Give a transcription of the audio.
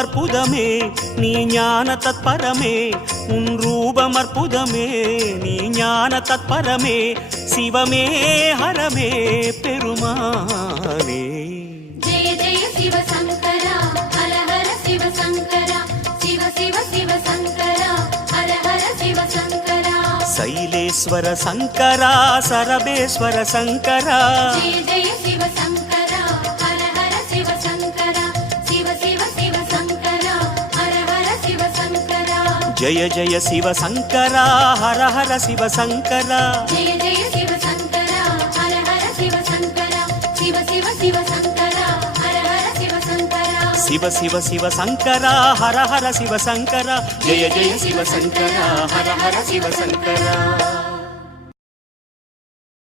அற்புதமே நீ ஞான தத்பரமே உன் ரூபம் அற்புதமே நீ ஞான தத்பரமே சிவமே ஹரமே பெருமானே. ஜெய ஜெய சிவ சங்கரா ஹர ஹர சிவ சங்கரா சிவ சிவ சிவ சங்கரா ஹர ஹர சிவ சங்கரா. சைலேஸ்வர சங்கரா சரபேஸ்வர சங்கரா ஜெய ஜெய சிவ சங்கரா ஹர ஹர சிவ சங்கரா சிவ சிவ சிவ சங்கரா ஹர ஹர சிவ சங்கரா. ஜெய ஜெய சிவ சங்கரா ஹர ஹர சிவ சங்கரா ஜெய ஜெய சிவ சங்கரா ஹர ஹர சிவ சங்கரா சிவ சிவ சிவ சங்கரா ஹர ஹர சிவ சங்கரா. சிவ சிவ சிவ சங்கரா ஹர ஹர சிவ சங்கரா ஜெய ஜெய சிவ சங்கரா ஹர ஹர சிவ சங்கரா.